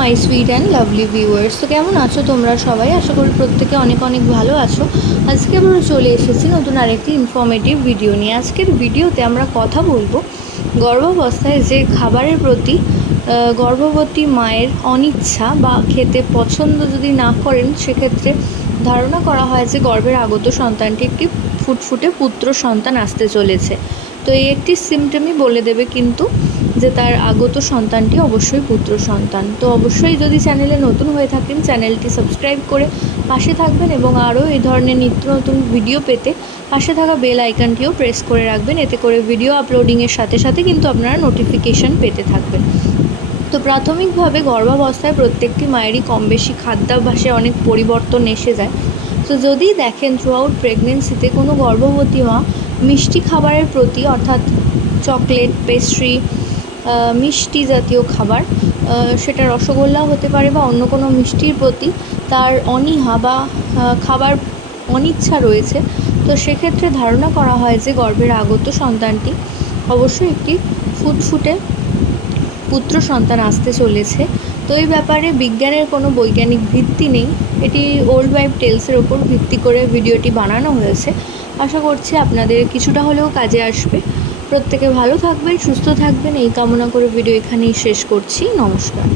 My sweet and lovely viewers তো কেমন আছো তোমরা সবাই? আশা করি প্রত্যেকে অনেক অনেক ভালো আছো। আজকে আমরা চলে এসেছি নতুন আরেকটি ইনফর্মেটিভ ভিডিও নিয়ে। আজকের ভিডিওতে আমরা কথা বলব গর্ভাবস্থায় যে খাবারের প্রতি গর্ভবতী মায়ের অনিচ্ছা বা খেতে পছন্দ যদি না করেন, সেক্ষেত্রে ধারণা করা হয় যে গর্ভের আগত সন্তানটি একটি ফুটফুটে পুত্র সন্তান আসতে চলেছে। তো এই একটি সিমটমই বলে দেবে কিন্তু যে তার আগত সন্তানটি অবশ্যই পুত্র সন্তান। তো অবশ্যই যদি চ্যানেলে নতুন হয়ে থাকেন, চ্যানেলটি সাবস্ক্রাইব করে পাশে থাকবেন এবং আরও এই ধরনের নিত্য নতুন ভিডিও পেতে পাশে থাকা বেল আইকনটিও প্রেস করে রাখবেন। এতে করে ভিডিও আপলোডিংয়ের সাথে সাথে কিন্তু আপনারা নোটিফিকেশান পেতে থাকবেন। তো প্রাথমিকভাবে গর্ভাবস্থায় প্রত্যেকটি মায়েরই কম বেশি খাদ্যাভ্যাসে অনেক পরিবর্তন এসে যায়। তো যদি দেখেন থ্রু আউট প্রেগনেন্সিতে কোনো গর্ভবতী মা মিষ্টি খাবারের প্রতি অর্থাৎ চকলেট পেস্ট্রি মিষ্টি জাতীয় খাবার। সেটা রসগোল্লা হতে পারে বা অন্য কোনো মিষ্টির প্রতি তার অনীহা বা খাবার অনিচ্ছা রয়েছে। তো সেক্ষেত্রে ধারণা করা হয় যে গর্ভের আগত সন্তানটি অবশ্যই একটি ফুটফুটে পুত্র সন্তান আসতে চলেছে। তো এই ব্যাপারে বিজ্ঞানের কোনো বৈজ্ঞানিক ভিত্তি নেই। এটি ওল্ড ওয়াইফ টেলসের ওপর ভিত্তি করে ভিডিওটি বানানো হয়েছে। আশা করছি আপনাদের কিছুটা হলেও কাজে আসবে। প্রত্যেকে ভালো থাকবেন সুস্থ থাকবেন। এই কামনা করে ভিডিও এখানেই শেষ করছি। নমস্কার।